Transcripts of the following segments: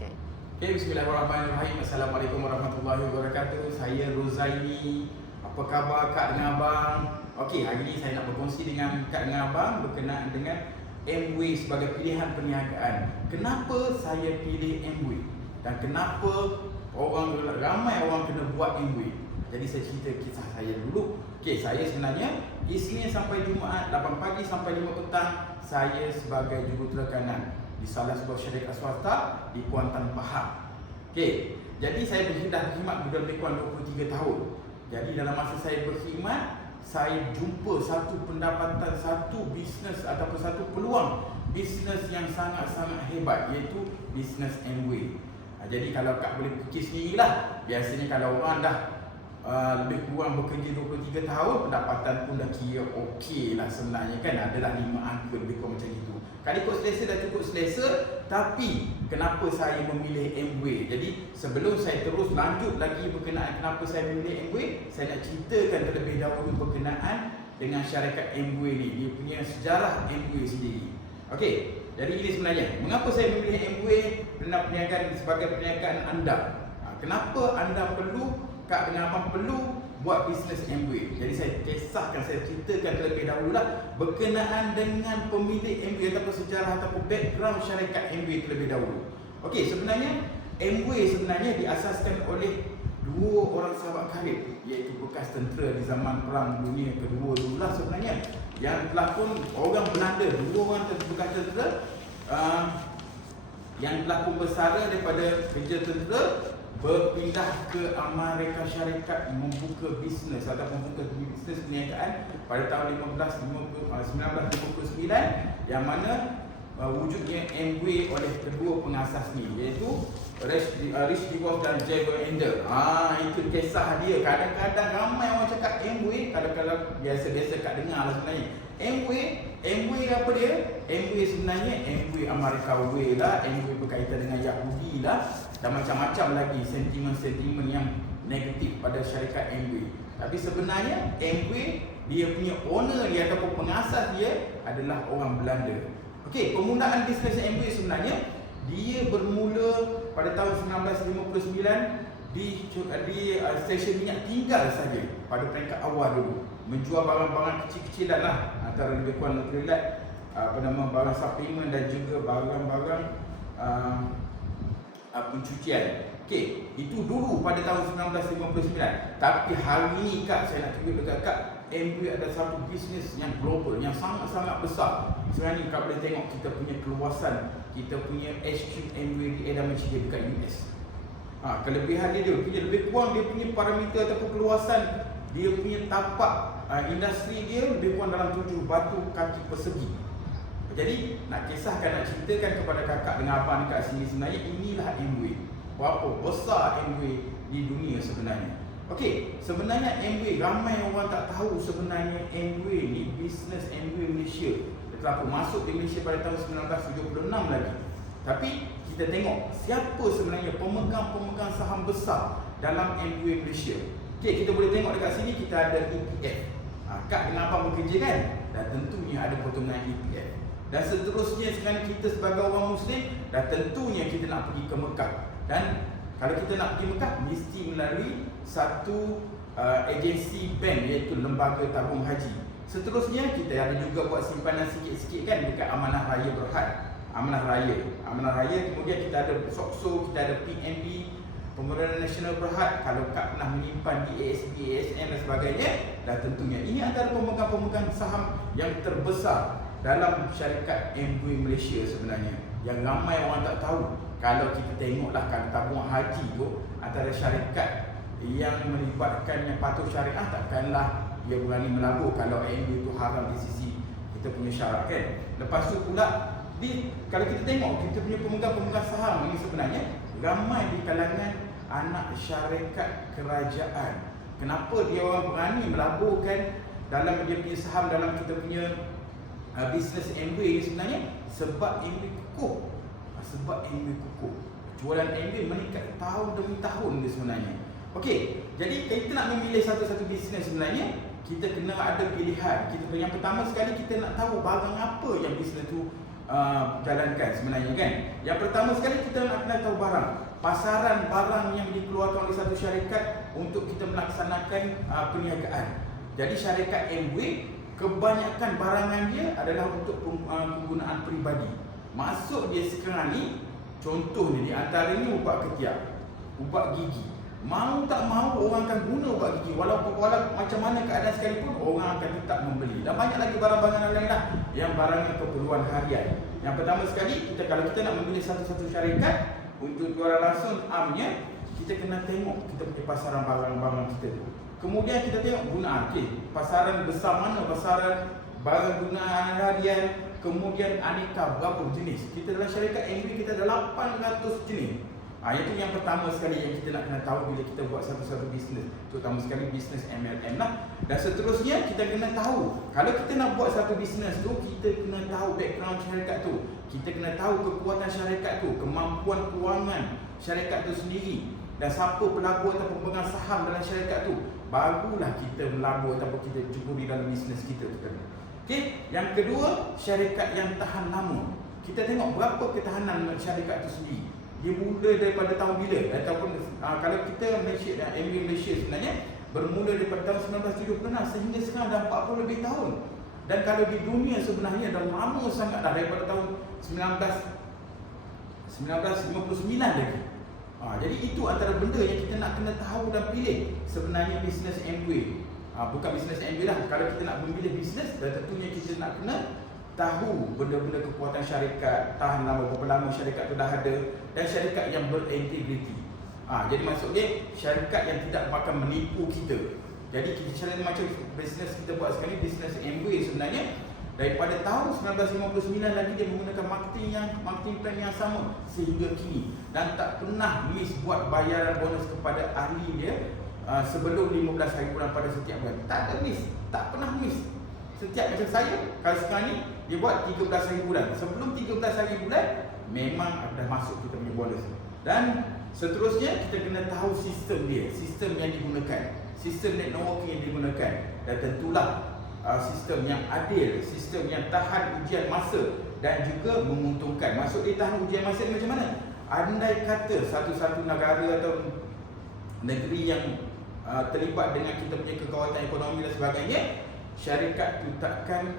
Action. Okay, bismillahirrahmanirrahim. Assalamualaikum warahmatullahi wabarakatuh. Saya Rozaini. Apa khabar Kak dengan Abang? Okey, hari ini saya nak berkongsi dengan Kak dengan Abang berkenaan dengan Amway sebagai pilihan perniagaan. Kenapa saya pilih Amway? Dan kenapa ramai orang kena buat Amway? Jadi saya cerita kisah saya dulu. Okey, saya sebenarnya Isnin sampai Jumaat 8 pagi sampai 5 petang saya sebagai jurutera kanan di salah sebuah syarikat swasta di Kuantan, Pahang. Okey, jadi saya berkhidmat lebih kurang 23 tahun. Jadi dalam masa saya berkhidmat, saya jumpa satu pendapatan, satu bisnes ataupun satu peluang bisnes yang sangat-sangat hebat, iaitu bisnes Amway. Jadi kalau Kak boleh fikir sendirilah, biasanya kalau orang dah lebih kurang bekerja 23 tahun, pendapatan pun dah kira okey lah sebenarnya kan, adalah 5 angka lebih kurang macam itu. Kalau ikut selesa dah cukup selesa, tapi kenapa saya memilih Amway? Jadi sebelum saya terus lanjut lagi berkenaan kenapa saya memilih Amway, saya nak ceritakan terlebih dahulu berkenaan dengan syarikat Amway ni, dia punya sejarah Amway sendiri. Okey, jadi ini sebenarnya mengapa saya memilih Amway perniagaan sebagai perniagaan anda. Kenapa anda perlu, Kak dengan Abang perlu buat bisnes Amway. Jadi saya kisahkan, saya ceritakan terlebih dahulu lah berkenaan dengan pemilik Amway ataupun sejarah ataupun background syarikat Amway terlebih dahulu. Okey, sebenarnya Amway sebenarnya diasaskan oleh dua orang sahabat karib, iaitu bekas tentera di zaman Perang Dunia Kedua dululah sebenarnya, yang telah pun orang Belanda, dua orang bekas tentera yang telah pun bersara daripada kerja tentera, berpindah ke Amerika Syarikat membuka bisnes ataupun membuka bisnes perniagaan pada tahun 1959, yang mana wujudnya Amway oleh kedua pengasas ni, iaitu Rich DeVos dan Jay Ender. Itu kisah dia. Kadang-kadang ramai orang cakap Amway, kadang-kadang biasa-biasa Kak dengar lah sebenarnya. Amway apa dia? Amway sebenarnya Amway America Way lah, Amway berkaitan dengan Yahudi lah, dan macam-macam lagi sentimen-sentimen yang negatif pada syarikat Amway. Tapi sebenarnya Amway, dia punya owner dia ataupun pengasas dia adalah orang Belanda. Okey, penggunaan bisnes Amway sebenarnya dia bermula pada tahun 1959 di stesen minyak tinggal saja pada peringkat awal dulu, menjual barang-barang kecil-kecilan lah, antara lebih kurang terlihat barang suplemen dan juga barang-barang pencucian. Okey, itu dulu pada tahun 1959. Tapi hari ini Kak, saya nak tunjuk dekat Kak, Amway adalah satu bisnes yang global, yang sangat-sangat besar. Sekarang ni Kak boleh tengok kita punya keluasan, kita punya HQ Amway di Edam Michigan dekat US. Kelebihan dia lebih kurang dia punya parameter ataupun keluasan, dia punya tapak industri dia lebih kurang dalam 7 batu kaki persegi. Jadi nak kisahkan, nak ceritakan kepada kakak dengan abang dekat sini, sebenarnya inilah Amway. Berapa besar Amway di dunia sebenarnya. Okey, sebenarnya Amway, ramai orang tak tahu sebenarnya Amway ni, bisnes Amway Malaysia telah pun masuk di Malaysia pada tahun 1976 lagi. Tapi kita tengok siapa sebenarnya pemegang-pemegang saham besar dalam Amway Malaysia. Okey, kita boleh tengok dekat sini, kita ada EPF. Kak dengan abang bekerja kan? Dan tentunya ada potongan EPF. Dan seterusnya sekarang kita sebagai orang Muslim, dan tentunya kita nak pergi ke Mekah. Dan kalau kita nak pergi Mekah, mesti melalui satu agensi bank, iaitu Lembaga Tabung Haji. Seterusnya kita ada juga buat simpanan sikit-sikit kan dekat Amanah Raya Berhad. Amanah Raya, kemudian kita ada SOXO, kita ada PNB, Pemudaran Nasional Berhad. Kalau Kak pernah menyimpan di ASB, ASN dan sebagainya, dan tentunya ini antara pemegang-pemegang saham yang terbesar dalam syarikat Amway Malaysia sebenarnya, yang ramai orang tak tahu. Kalau kita tengoklah, kalau tabung haji tu antara syarikat yang melibatkan yang patuh syariah, takkanlah dia berani melabur kalau Amway itu haram di sisi kita punya syarat kan. Lepas tu pula kalau kita tengok kita punya pemegang-pemegang saham ini sebenarnya ramai di kalangan anak syarikat kerajaan. Kenapa dia orang berani melaburkan dalam dia punya saham dalam kita punya bisnes Amway ni sebenarnya? Sebab Amway kukuh. Jualan Amway meningkat tahun demi tahun dia sebenarnya. Okey, jadi kita nak memilih satu-satu bisnes sebenarnya, kita kena ada pilihan. Yang pertama sekali kita nak tahu barang apa yang bisnes tu jalankan sebenarnya kan. Yang pertama sekali kita nak kena tahu barang, pasaran barang yang dikeluarkan oleh satu syarikat untuk kita melaksanakan perniagaan. Jadi syarikat Amway kebanyakan barangan dia adalah untuk penggunaan peribadi. Maksud dia sekarang ni, contohnya di antaranya ubat ketiak, ubat gigi. Mau tak mau orang akan guna ubat gigi, walaupun macam mana keadaan sekalipun orang akan tetap membeli. Dan banyak lagi barang-barang lain lah yang barangnya keperluan harian. Yang pertama sekali, kalau kita nak memilih satu-satu syarikat untuk jualan langsung amnya, kita kena tengok kita punya pasaran barang-barang kita tu. Kemudian kita tengok gunaan, pasaran besar mana, pasaran barang gunaan harian, kemudian aneka berapa jenis. Kita dalam syarikat Amway kita ada 800 jenis. Itu yang pertama sekali yang kita nak kena tahu bila kita buat satu-satu bisnes, terutama sekali bisnes MLM lah. Dan seterusnya kita kena tahu, kalau kita nak buat satu bisnes tu, kita kena tahu background syarikat tu, kita kena tahu kekuatan syarikat tu, kemampuan kewangan syarikat tu sendiri, dan siapa pelabur atau pemegang saham dalam syarikat tu. Barulah kita melabur ataupun kita ceburi dalam bisnes kita tu kan. Okey, yang kedua, syarikat yang tahan lama. Kita tengok berapa ketahanan syarikat tu sendiri. Dia mula daripada tahun bila, ataupun kalau kita Malaysia dan Amway Malaysia sebenarnya bermula daripada tahun 1976 sehingga sekarang dah 40 lebih tahun. Dan kalau di dunia sebenarnya dah lama sangat dah, daripada tahun 1959 lagi. Jadi itu antara benda yang kita nak kena tahu dan pilih sebenarnya bisnes Amway. Bukan bisnes Amway lah, kalau kita nak memilih bisnes, dan tentunya kita nak kena tahu benda-benda kekuatan syarikat, tahan lama, berapa lama syarikat tu dah ada, dan syarikat yang berintegriti. Jadi maksudnya syarikat yang tidak akan menipu kita. Jadi kita cara macam bisnes kita buat sekarang ni, bisnes Amway sebenarnya daripada tahun 1959 lagi dia menggunakan marketing plan yang sama sehingga kini, dan tak pernah miss buat bayaran bonus kepada ahli dia sebelum 15 hari bulan pada setiap bulan. Tak ada miss, tak pernah miss. Setiap macam saya, kalau sekarang ni dia buat 13 hari bulan. Sebelum 13 hari bulan memang dah masuk kita punya bonus. Dan seterusnya kita kena tahu sistem dia, sistem yang digunakan, sistem networking yang digunakan, dan tentulah sistem yang adil, sistem yang tahan ujian masa dan juga menguntungkan. Maksud dia tahan ujian masa ni macam mana? Andai kata satu-satu negara atau negeri yang terlibat dengan kita punya kekuatan ekonomi dan sebagainya, syarikat tu takkan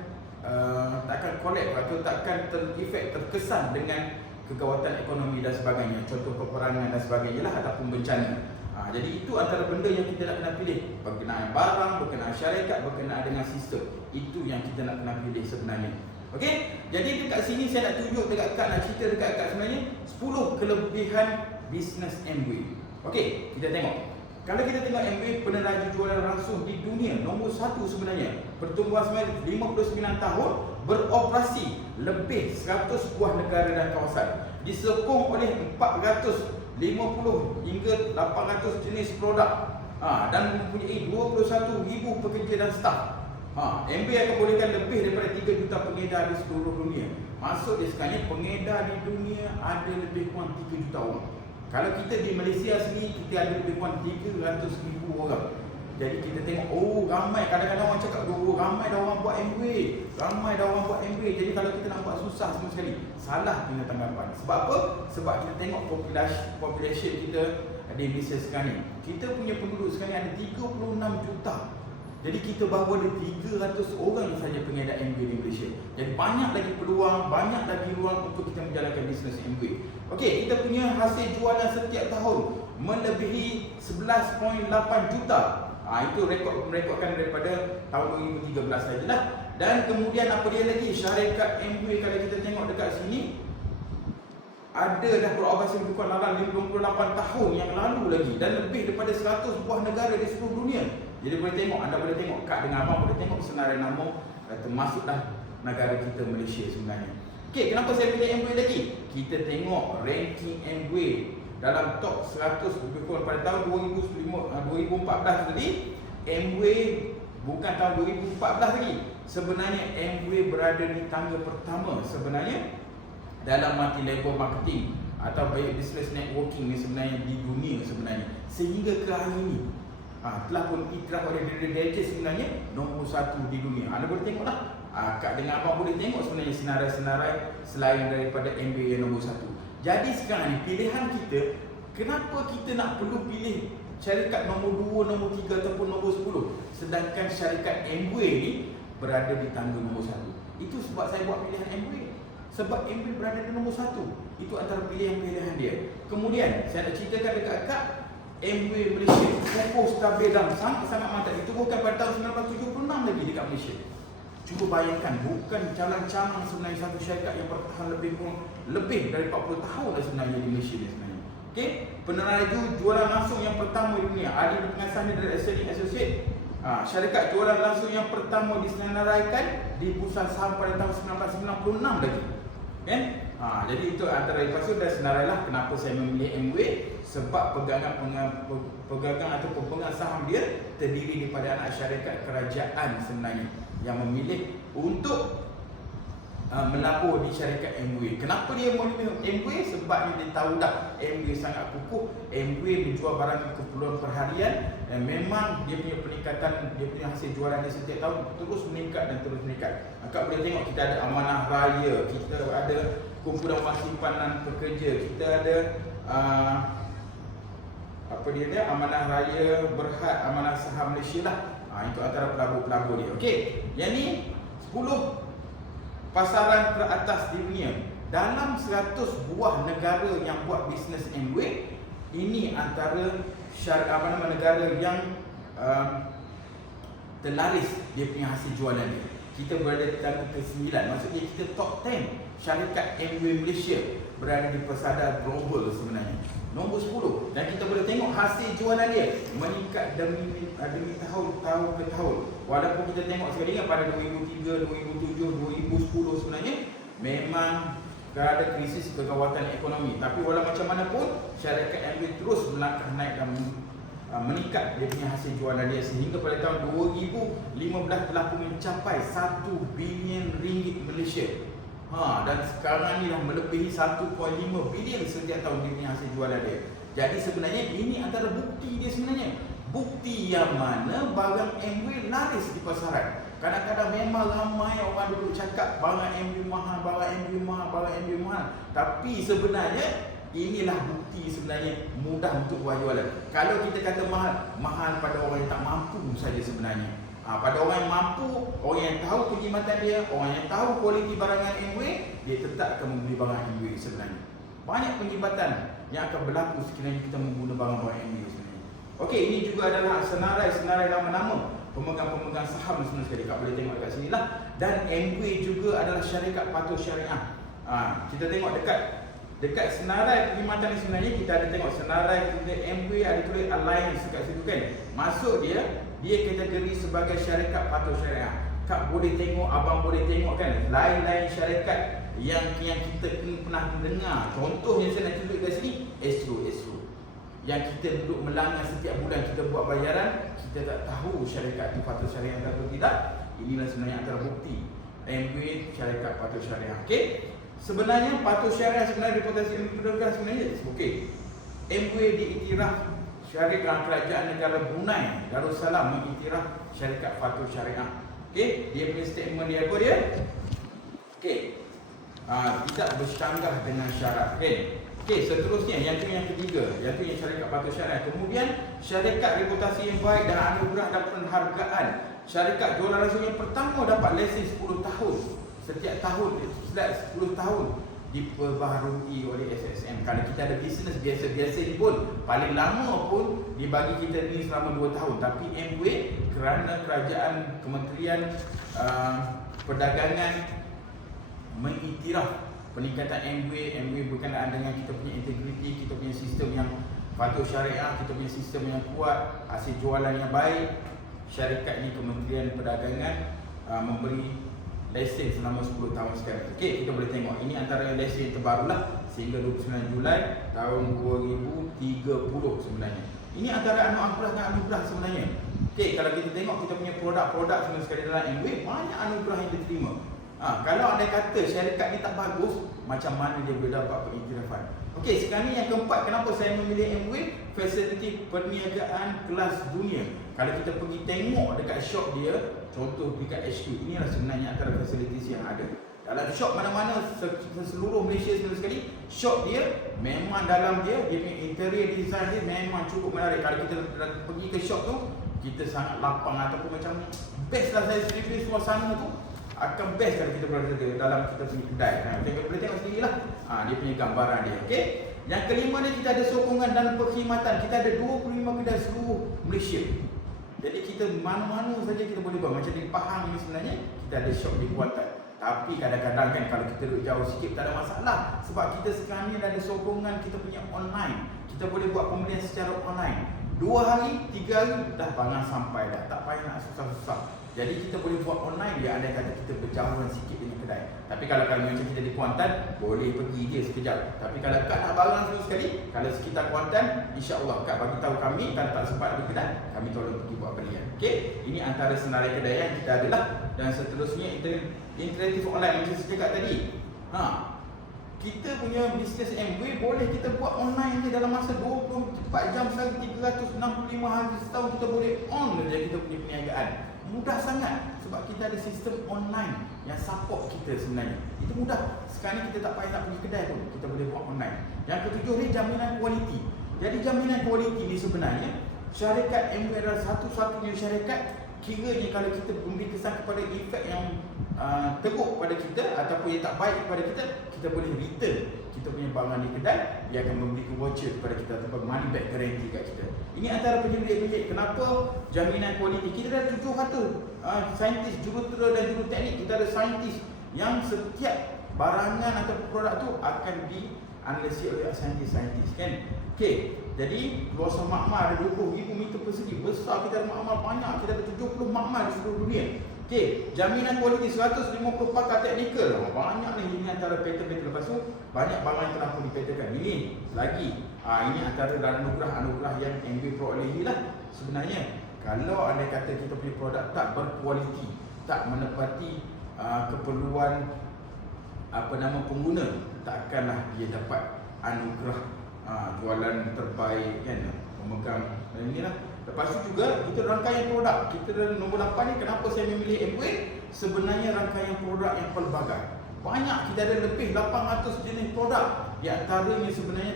collapse atau takkan terkesan dengan kegawatan ekonomi dan sebagainya, contoh peperangan dan sebagainya lah, ataupun bencana. Jadi itu antara benda yang kita nak kena pilih, berkenaan barang, berkenaan syarikat, berkenaan dengan sistem. Itu yang kita nak kena pilih sebenarnya. Okey, jadi dekat sini saya nak tunjuk dekat kad, nak cerita dekat kad sebenarnya 10 kelebihan bisnes Amway. Okey, kita tengok. Kalau kita tengok Amway peneraju jualan langsung di dunia nombor 1 sebenarnya. Pertumbuhan sebenarnya 59 tahun, beroperasi lebih 100 buah negara dan kawasan. Disokong oleh 450 hingga 800 jenis produk. Dan mempunyai 21,000 pekerja dan staf. Amway akan bolehkan lebih daripada 3 juta pengedar di seluruh dunia. Maksud dia sekarang pengedar di dunia ada lebih kurang 3 juta orang. Kalau kita di Malaysia sini, kita ada lebih kurang 300,000 orang. Jadi kita tengok, ramai, kadang-kadang orang cakap, ramai dah orang buat Amway, ramai dah orang buat Amway. Jadi kalau kita nak buat susah semua sekali. Salah punya tanggapan. Sebab apa? Sebab kita tengok population kita di Malaysia sekarang ni. Kita punya penduduk sekarang ni ada 36 juta. Jadi kita baru ada 300 orang saja pengedar Amway di Malaysia. Jadi banyak lagi peluang, banyak lagi ruang untuk kita menjalankan bisnes Amway. Okey, kita punya hasil jualan setiap tahun melebihi 11.8 juta. Itu merekodkan daripada tahun 2013 sajalah. Dan kemudian apa dia lagi? Syarikat Amway kalau kita tengok dekat sini ada dah beroperasi lebih kurang dalam 58 tahun yang lalu lagi, dan lebih daripada 100 buah negara di seluruh dunia. Jadi boleh tengok, anda boleh tengok kad dengan abang, boleh tengok senarai nama, termasuklah negara kita Malaysia sebenarnya. Okey, kenapa saya pilih Amway lagi? Kita tengok ranking Amway dalam top 100 lebih kurang pada tahun 2014 tadi. Amway bukan tahun 2014 lagi. Sebenarnya Amway berada di tangga pertama sebenarnya dalam multi-level marketing atau business networking ni sebenarnya di dunia sebenarnya. Sehingga ke hari ini telah pun ikrar oleh diri Gates sebenarnya nombor 1 di dunia. Anda boleh tengoklah Kak dengan abang boleh tengok sebenarnya senarai-senarai selain daripada MBA yang nombor 1. Jadi sekarang ni pilihan kita, kenapa kita nak perlu pilih syarikat nombor 2, nombor 3 ataupun nombor 10, sedangkan syarikat Amway ni berada di tangga nombor 1. Itu sebab saya buat pilihan Amway. Sebab Amway berada di nombor 1. Itu antara pilihan-pilihan dia. Kemudian saya nak ceritakan dekat Kak, Amway Malaysia kukuh stabil dan sangat-sangat mantap. Itu bukan pada tahun 1976 lagi dekat Malaysia. Cuba bayangkan, bukan jalan canang sebenarnya satu syarikat yang bertahan lebih dari 40 tahun dah sebenarnya di Malaysia ni sebenarnya. Okey, peneraju jualan langsung yang pertama di dunia. Ahli pengasahan dari Sterling Associates. Syarikat jualan langsung yang pertama disenaraikan di bursa saham pada tahun 1996 lagi. Kan? Jadi itu antara lepas tu dah senarailah kenapa saya memilih Amway, sebab pegangan atau pemegang saham dia terdiri daripada anak syarikat kerajaan sebenarnya yang memilih untuk melabur di syarikat Amway. Kenapa dia memilih Amway? Sebab dia tahu dah Amway sangat kukuh. Amway menjual barang keperluan perharian dan memang dia punya peningkatan, dia punya hasil jualan dia setiap tahun terus meningkat dan terus meningkat. Akak boleh tengok kita ada amanah raya, kita ada kumpulan wang simpanan pekerja, kita ada amanah raya Berhad, amanah saham Malaysia lah. Itu antara pelabur-pelabur dia. Okey, yang ni 10 pasaran teratas di dunia. Dalam 100 buah negara yang buat bisnes Amway, ini antara negara yang terlaris dia punya hasil jualan dia. Kita berada di tangga ke-9. Maksudnya kita top 10 syarikat Amway Malaysia berada di pesada global sebenarnya. Nombor 10. Dan kita boleh tengok hasil jualan dia meningkat demi tahun ke tahun. Walaupun kita tengok sekali ingat pada 2003, 2007, 2010 sebenarnya memang ada krisis kegawatan ekonomi. Tapi walau macam mana pun syarikat Amway terus melangkah naik dan meningkat dia punya hasil jualan dia sehingga pada tahun 2015 telah pun mencapai 1 bilion ringgit Malaysia. Dan sekarang ni dah melebihi 1.5 bilion setiap tahun dia punya hasil jualan dia. Jadi sebenarnya ini antara bukti dia sebenarnya. Bukti yang mana barang Amway laris di pasaran. Kadang-kadang memang ramai orang duduk cakap barang Amway mahal, barang Amway mahal, barang Amway mahal. Tapi sebenarnya inilah bukti sebenarnya mudah untuk buat jualan. Kalau kita kata mahal pada orang yang tak mampu saja sebenarnya. Pada orang yang mampu, orang yang tahu perkhidmatan dia, orang yang tahu kualiti barangan Amway, dia tetap akan membeli barang Amway sebenarnya. Banyak perkhidmatan yang akan berlaku sekiranya kita mengguna barang-barang Amway sebenarnya. Okey, ini juga adalah senarai nama-nama pemegang-pemegang saham sebenarnya sekali. Kak boleh tengok dekat sini lah. Dan Amway juga adalah syarikat patuh syariah. Kita tengok dekat senarai perkhidmatan ni sebenarnya kita ada tengok senarai Amway ada tulis Alliance dekat situ kan. Masuk dia kategori sebagai syarikat patuh syariah. Kak boleh tengok, abang boleh tengok kan lain-lain syarikat yang kita pernah dengar. Contohnya saya nak tunjuk kat sini Astro. Yang kita duduk melanggar setiap bulan kita buat bayaran, kita tak tahu syarikat itu patuh syariah atau tidak. Inilah sebenarnya antara bukti Amway syarikat patuh syariah. Okey. Sebenarnya patuh syariah sebenarnya reputasi sebenarnya okey. Amway diiktiraf syarikat kerajaan negara Brunei Darussalam mengiktiraf syarikat patuh syariah. Okey, dia punya statement dia apa dia? Okey. Tidak bercanggah dengan syarat. Okey, seterusnya yang ketiga, iaitu yang syarikat patuh syariah. Kemudian syarikat reputasi yang baik dan anugerah dan penghargaan. Syarikat jualan langsung yang pertama dapat lesen 10 tahun. Setiap tahun 10 tahun diperbaharui oleh SSM. Kalau kita ada bisnes biasa-biasa ni pun paling lama pun dibagi kita ni selama 2 tahun. Tapi Amway kerana kerajaan Kementerian Perdagangan mengiktiraf peningkatan Amway berkenaan dengan kita punya integriti, kita punya sistem yang patuh syariah, kita punya sistem yang kuat, hasil jualan yang baik. Syarikat ni Kementerian Perdagangan memberi lesen selama 10 tahun sekarang. Okey, kita boleh tengok ini antara lesen terbarulah sehingga 29 Julai tahun 2030 sebenarnya. Ini antara anugerah sebenarnya. Okey, kalau kita tengok kita punya produk-produk sebenarnya sekali dalam Amway, banyak anugerah yang diterima. Kalau anda kata syarikat ni tak bagus, macam mana dia boleh dapat pengiktirafan? Okey, sekarang ni yang keempat, kenapa saya memilih Amway? Fasiliti perniagaan kelas dunia. Kalau kita pergi tengok dekat shop dia, contoh dekat HQ, inilah sebenarnya antara fasilitis yang ada. Dalam shop mana-mana seluruh Malaysia sekali, shop dia memang dalam dia punya interior design dia memang cukup menarik. Kalau kita pergi ke shop tu, kita sangat lapang ataupun macam best lah, saya sendiri suasana tu akan best kalau kita berada dalam kita punya kedai. Kita boleh tengok sendiri lah dia punya gambaran dia. Okay? Yang kelima ni, kita ada sokongan dan perkhidmatan. Kita ada 25 kedai seluruh Malaysia. Jadi kita mana-mana saja kita boleh buat. Macam di Pahang ni sebenarnya kita ada shop di Kuantan. Tapi kadang-kadang kan kalau kita duduk jauh sikit tak ada masalah. Sebab kita sekarang ni ada sokongan kita punya online. Kita boleh buat pembelian secara online. 2 hari, 3 hari dah barang sampai dah. Tak payah nak susah-susah. Jadi kita boleh buat online dia, andai kata kita berjauhan sikit dengan kedai. Tapi kalau macam kita di Kuantan, boleh pergi je sekejap. Tapi kalau Kak nak barang semua sekali, kalau sekitar Kuantan, insya-Allah Kak bagi tahu kami. Kalau tak sempat pergi kedai, kami tolong pergi buat belian. Okey, ini antara senarai kedai yang kita adalah. Dan seterusnya interaktif online macam saya cakap tadi. Kita punya bisnes Amway boleh kita buat online je dalam masa 24 jam sehari, 365 hari setahun kita boleh on je kita punya perniagaan. Mudah sangat sebab kita ada sistem online yang support kita sebenarnya. Itu mudah. Sekarang ni kita tak payah nak pergi kedai pun, kita boleh buat online. Yang ketujuh ni, jaminan kualiti. Jadi jaminan kualiti ni sebenarnya syarikat Amway adalah satu-satunya syarikat, kiranya kalau kita memberi kesan kepada efek yang teruk pada kita ataupun yang tak baik kepada kita, kita boleh return kita punya barang di kedai, dia akan memberikan voucher kepada kita ataupun money back guarantee kat kita. Ini antara penyelidik-penyelidik kenapa jaminan kualiti. Kita ada 700 saintis, jurutera dan juruteknik. Kita ada saintis yang setiap barangan atau produk tu akan dianalisis oleh saintis-saintis, kan? Okey, jadi kawasan makmal ada 20,000 meter persegi. Besar, kita ada makmal banyak. Kita ada 70 makmal di seluruh dunia. Okey, jaminan kualiti 150 pakar teknikal. Banyak ni, ini antara patent-patent. Lepas tu banyak barang yang telah pun dipatentkan. Ini lagi. Ini antara anugerah-anugerah yang Amway perolehi lah. Sebenarnya kalau anda kata kita punya produk tak berkualiti, tak menepati keperluan pengguna, takkanlah dia dapat anugerah jualan terbaik, kan, pemegang inilah. Lepas tu juga kita rangkaian produk. Kita dalam nombor 8 ni, kenapa saya memilih Amway? Sebenarnya rangkaian produk yang pelbagai. Banyak, kita ada lebih 800 jenis produk. Di antaranya sebenarnya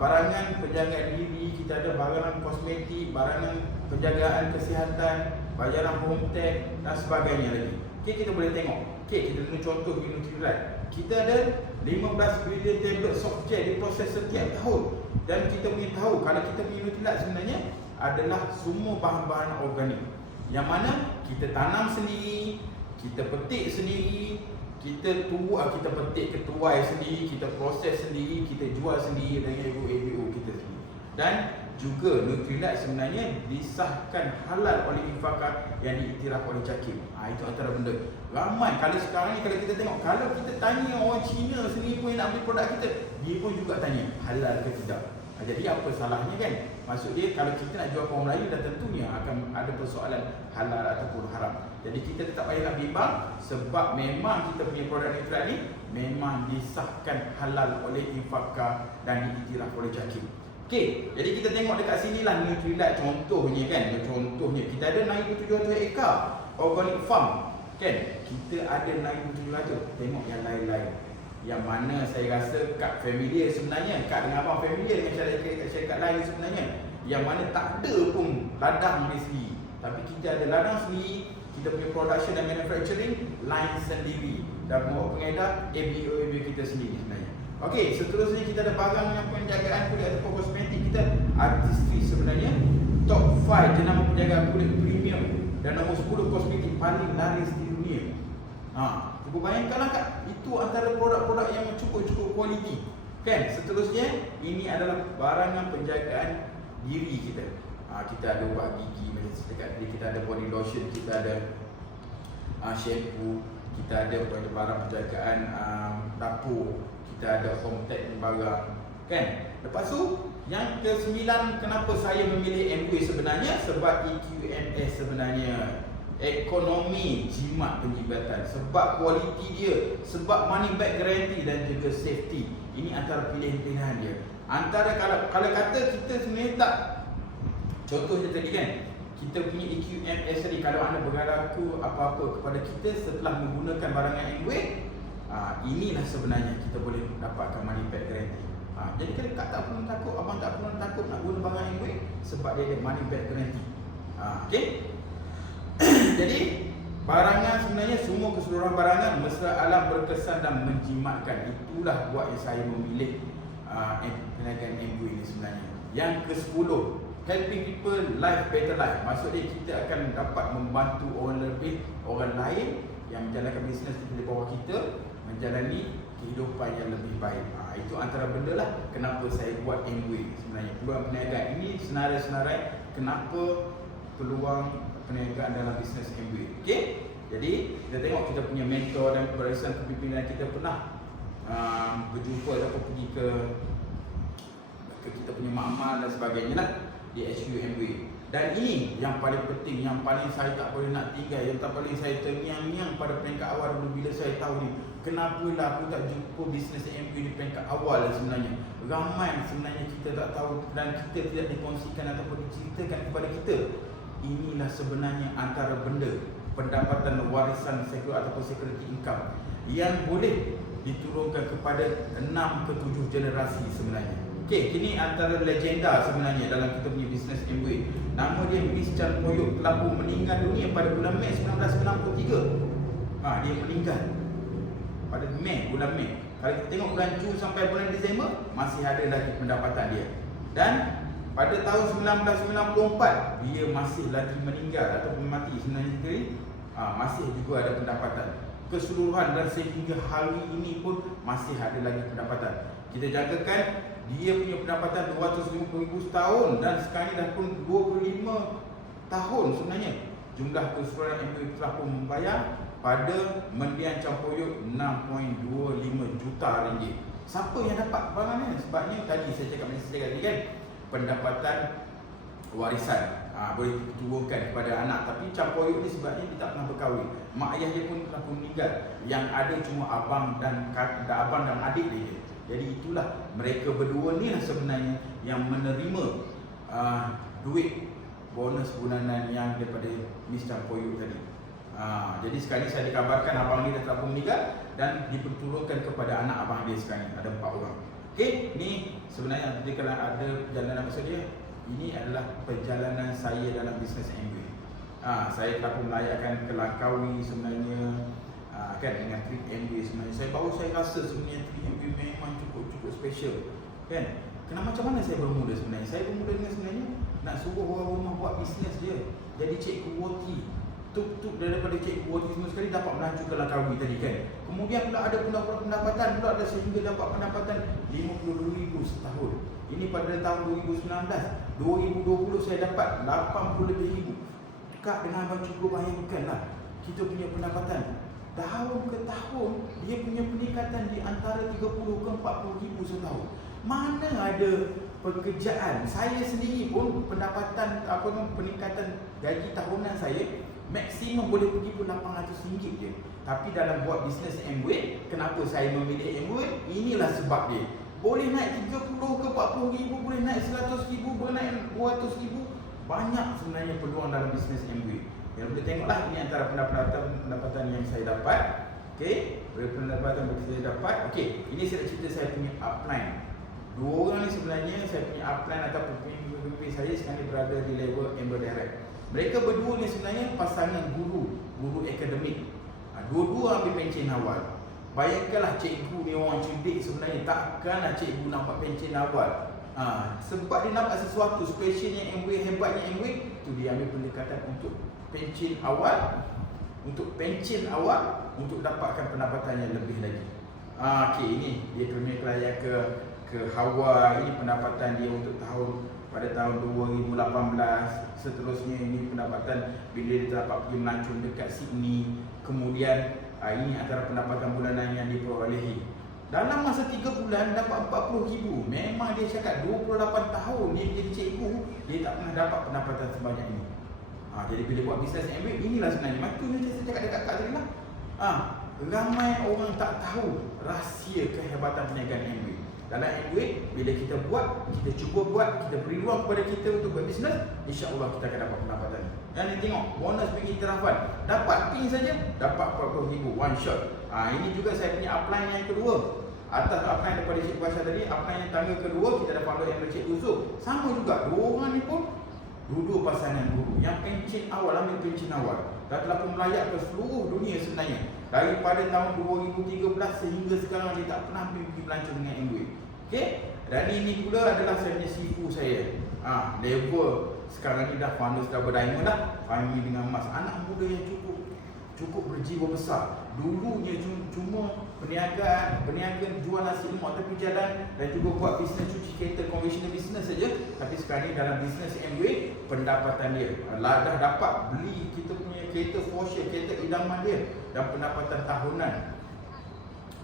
barangan penjagaan diri, kita ada barangan kosmetik, barangan penjagaan kesihatan, bayaran home tech dan sebagainya lagi. Okey, kita boleh tengok. Okey, kita guna contoh di Nutrilite. Kita ada 15 bilion tablet soft gel diproses setiap tahun. Dan kita punya tahu kalau kita punya Nutrilite sebenarnya adalah semua bahan-bahan organik. Yang mana kita tanam sendiri, kita petik sendiri, kita petik ketuai sendiri, kita proses sendiri, kita jual sendiri dengan ABO kita sendiri. Dan juga Nutrilite sebenarnya disahkan halal oleh Infaka yang diiktiraf oleh JAKIM. Itu antara benda. Ramai kalau sekarang ni kalau kita tengok, kalau kita tanya orang Cina sendiri pun yang nak beli produk kita, dia pun juga tanya halal ke tidak. Jadi apa salahnya, kan? Maksud dia kalau kita nak jual ke orang Melayu, dah tentunya akan ada persoalan halal ataupun haram. Jadi kita tetap payah nak bimbang sebab memang kita punya produk Nutrilite ni memang disahkan halal oleh Infaka dan diiktiraf oleh JAKIM. Okey, jadi kita tengok dekat sini lah Nutrilite contohnya, kan? Contohnya kita ada 9,700 ekar organic farm, kan? Kita ada 9,700. Tengok yang lain-lain. Yang mana saya rasa Kak familiar sebenarnya, Kak dengan Abang familiar dengan syarikat lain sebenarnya, yang mana tak ada pun ladang di sini. Tapi kita ada ladang sendiri, kita punya production dan manufacturing line sendiri, dan bawa pengedar ABO kita sendiri sebenarnya. Okey, seterusnya kita ada barang yang penjagaan kulit ataupun kosmetik. Kita artistry sebenarnya top 5 jenama penjagaan kulit premium dan nombor 10 kosmetik paling laris di dunia. Cuba bayangkanlah, Kak, itu antara produk-produk yang cukup kualiti, kan? Seterusnya ini adalah barangan penjagaan diri kita. Kita ada ubat gigi macam dekat tadi, kita ada body lotion, kita ada shampoo, kita ada barang penjagaan dapur, kita ada home tech barang, kan? Lepas tu yang ke-9, kenapa saya memilih Amway sebenarnya? Sebab EQMS sebenarnya. ekonomi jimat penjimatan, sebab kualiti dia, sebab money back guarantee dan juga safety. Ini antara pilihan-pilihan dia. Antara kalau kata kita sebenarnya tak, contohnya tadi kan, kita punya EQMS tadi, kalau anda berlaku apa-apa kepada kita setelah menggunakan barangan Amway, inilah sebenarnya kita boleh dapatkan money back guarantee. Jadi kalau tak perlu takut, abang tak perlu takut nak guna barang Amway sebab dia ada money back guarantee. Okey. Jadi barangan sebenarnya semua keseluruhan barangan mesra alam berkesan dan menjimatkan. Itulah buat yang saya memilih perniagaan Amway ini sebenarnya. Yang ke-10, helping people live better life. Maksudnya kita akan dapat membantu orang lain yang menjalankan bisnes di bawah kita menjalani kehidupan yang lebih baik. Itu antara benda lah kenapa saya buat Amway sebenarnya. Peluang perniagaan ini senarai-senarai kenapa peluang perniagaan dalam bisnes Amway. Okey? Jadi kita tengok kita punya mentor dan barisan kepimpinan kita pernah berjumpa ataupun pergi ke kita punya makmal dan sebagainya lah di HQ Amway. Dan ini yang paling penting, yang paling saya tak boleh nak tinggal, yang tak paling saya terngiang-ngiang pada peringkat awal dulu bila saya tahu ni, kenapalah aku tak jumpa bisnes Amway di peringkat awal sebenarnya. Ramai sebenarnya kita tak tahu dan kita tidak dikongsikan ataupun diceritakan kepada kita. Inilah sebenarnya antara benda pendapatan warisan sekular ataupun security income yang boleh diturunkan kepada 6 ke 7 generasi sebenarnya. Okey, ini antara legenda sebenarnya dalam kita punya bisnes Amway. Nama dia Miss Chan Poyok telah pun meninggal dunia pada bulan Mei 1993. Dia meninggal pada bulan Mei. Kalau kita tengok bulan Jun sampai bulan Disember, masih ada lagi pendapatan dia. Dan pada tahun 1994 dia masih lagi meninggal ataupun mati sebenarnya sekali, masih juga ada pendapatan keseluruhan dan sehingga hari ini pun masih ada lagi pendapatan. Kita jangkakan dia punya pendapatan 250,000 setahun dan sekarang ni dah pun 25 tahun sebenarnya. Jumlah keseluruhan Amway telah pun membayar pada Mendiang Chan Poyok 6.25 juta ringgit. Siapa yang dapat barangnya? Sebabnya tadi saya cakap tadi kan, pendapatan warisan boleh diturunkan kepada anak. Tapi Chan Poyok ni sebabnya dia tak pernah berkahwin, mak ayah dia pun telah pun meninggal. Yang ada cuma abang dan adik dia. Jadi itulah mereka berdua ni lah sebenarnya yang menerima duit bonus bulanan yang daripada Miss Chan Poyok tadi. Jadi sekarang ni saya dikabarkan abang ni dah tak pun meninggal dan diperturunkan kepada anak abang dia sekarang ni. Ada 4 orang. Okey, ni sebenarnya kalau ada perjalanan pasal dia, ini adalah perjalanan saya dalam bisnes Amway. Saya telah pun melayakkan ke Langkawi sebenarnya, kan, dengan trip Amway sebenarnya. Saya rasa sebenarnya trip Amway memang cukup special, kan. Macam mana saya bermula sebenarnya? Saya bermula dengan sebenarnya nak suruh orang rumah buat bisnes dia. Jadi cikgu Wati, tuk daripada cikgu Wati semua sekali dapat melaju ke Langkawi tadi kan. Kemudian pula ada pendapatan pula ada sehingga dapat pendapatan 52,000 setahun. Ini pada tahun 2019. 2020 saya dapat 80 lebih ribu. Kak, dengan abang cukup bayangkanlah kita punya pendapatan tahun ke tahun dia punya peningkatan di antara 30 ke 40 ribu setahun. Mana ada pekerjaan. Saya sendiri pun pendapatan peningkatan gaji tahunan saya maksimum boleh pergi pun RM800 je. Tapi dalam buat bisnes Amway, kenapa saya memilih Amway? Inilah sebab dia. Boleh naik 30 ke 40 ribu, boleh naik 100 ribu, boleh naik 200 ribu. Banyak sebenarnya peluang dalam bisnes Amway. Yang boleh tengoklah ini antara pendapatan yang saya dapat. Okey, pendapatan yang saya dapat. Okey, ini saya cerita saya punya upline. 2 orang ni sebenarnya saya punya upline atau pemimpin saya sekarang ni berada di level Amber Direct. Mereka berdua ni sebenarnya pasangan guru akademik. Dua-dua ambil pencen awal. Bayangkanlah cikgu ni orang cerdik sebenarnya, takkanlah cikgu nampak pencen awal. Sebab dia nampak sesuatu specialnya Amway, hebatnya Amway, tu dia ambil pendekatan untuk pencen awal, untuk dapatkan pendapatan yang lebih lagi. Okey, ini dia punya kelayak ke Hawaii. Ini pendapatan dia untuk pada tahun 2018. Seterusnya ini pendapatan bila dia dapat pergi melancong dekat Sydney. Kemudian ini antara pendapatan bulanan yang diperolehi. Dalam masa 3 bulan dapat 40,000. Memang dia cakap 28 tahun dia jadi cikgu, dia tak pernah dapat pendapatan sebanyak ini. Jadi bila buat bisnes Amway, inilah sebenarnya. Macam saya cakap dekat Kak tadi lah. Ramai orang tak tahu rahsia kehebatan perniagaan Amway. Dalam Amway, bila kita buat, kita cuba buat, kita beri ruang kepada kita untuk buat bisnes, insya-Allah kita akan dapat pendapatan. Dan ni tengok, bonus pergi terafan. Dapat pin saja, dapat 40,000 one shot. Ini juga saya punya upline yang kedua. Atas upline daripada Cik Basha tadi, upline yang tangga kedua, kita dah follow yang Cik Yusuf. Sama juga, dua orang ni pun dua pasangan guru. Yang pencen awal, ambil pencen awal. Dah telah pun melayak ke seluruh dunia sebenarnya. Daripada tahun 2013 sehingga sekarang dia tak pernah pergi pelancong dengan Amway. Okey? Dan ini pula adalah saya punya sifu saya. Level sekarang ni dah founders dah berdiamond dah. Family dengan emas. Anak muda yang cukup berjiwa besar. Dulunya cuma perniagaan jual nasi lemak tepi jalan dan juga buat bisnes cuci kereta, conventional business saja. Tapi sekarang ni dalam bisnes Amway, pendapatan dia dah dapat beli kita punya kereta Porsche, kereta idaman dia, dan pendapatan tahunan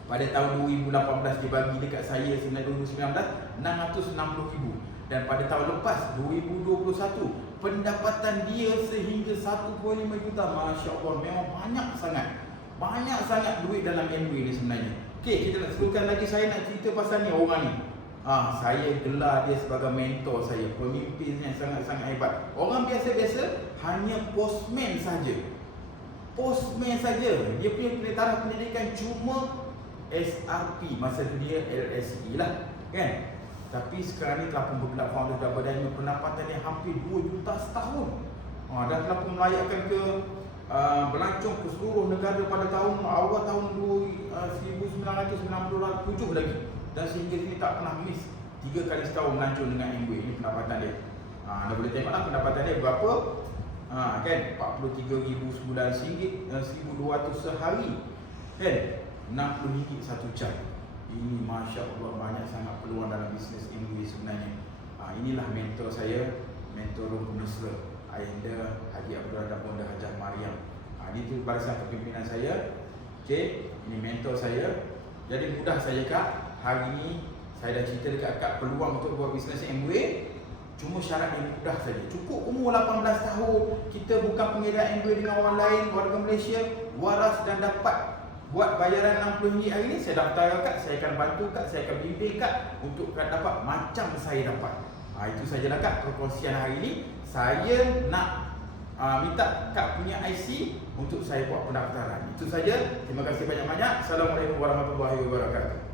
pada tahun 2018 dibagi dekat saya sebenarnya 2019 660,000, dan pada tahun lepas 2021 pendapatan dia sehingga 1.5 juta. Masya Allah, memang banyak sangat duit dalam Amway ni sebenarnya. Okey, kita nak sebutkan lagi, saya nak cerita pasal ni orang ni. Saya gelar dia sebagai mentor saya, pemimpin yang sangat-sangat hebat. Orang biasa-biasa hanya postman saja. Dia punya taraf pendidikan cuma SRP, masa tu dia LSE lah, kan? Tapi sekarang ni telah pun bergerak founder dah berdaya pendapatan yang hampir 2 juta setahun. Dah telah pun melayakkan ke berlancong ke seluruh negara pada awal tahun 1997 lagi. Dan sehingga ini tak pernah miss 3 kali setahun melancong dengan Amway. Ini pendapatan dia. Anda boleh tengoklah pendapatan dia berapa. Kan, 43,000 sebulan, RM1,200 sehari, kan, RM60 satu jam. Ini Masya Allah, banyak sangat peluang dalam bisnes Amway sebenarnya. Inilah mentor saya, mentor Ruh Mesra, Ayahanda Haji Abdul Rahman Bonda Hajah Mariam. Ini tu barisan kepimpinan saya. Okey, ini mentor saya. Jadi mudah saja Kak. Hari ini saya dah cerita dekat Kak peluang untuk buat bisnes Amway. Cuma syarat yang mudah saja. Cukup umur 18 tahun. Kita bukan pengedar Amway dengan orang lain, warga Malaysia, waras dan dapat buat bayaran RM60 hari ni. Saya daftar Kak, saya akan bantu Kak, saya akan bimbing Kak untuk Kak dapat macam saya dapat. Itu sajalah Kak perkongsian hari ini. Saya nak minta Kak punya IC untuk saya buat pendaftaran. Itu saja. Terima kasih banyak-banyak. Assalamualaikum warahmatullahi wabarakatuh.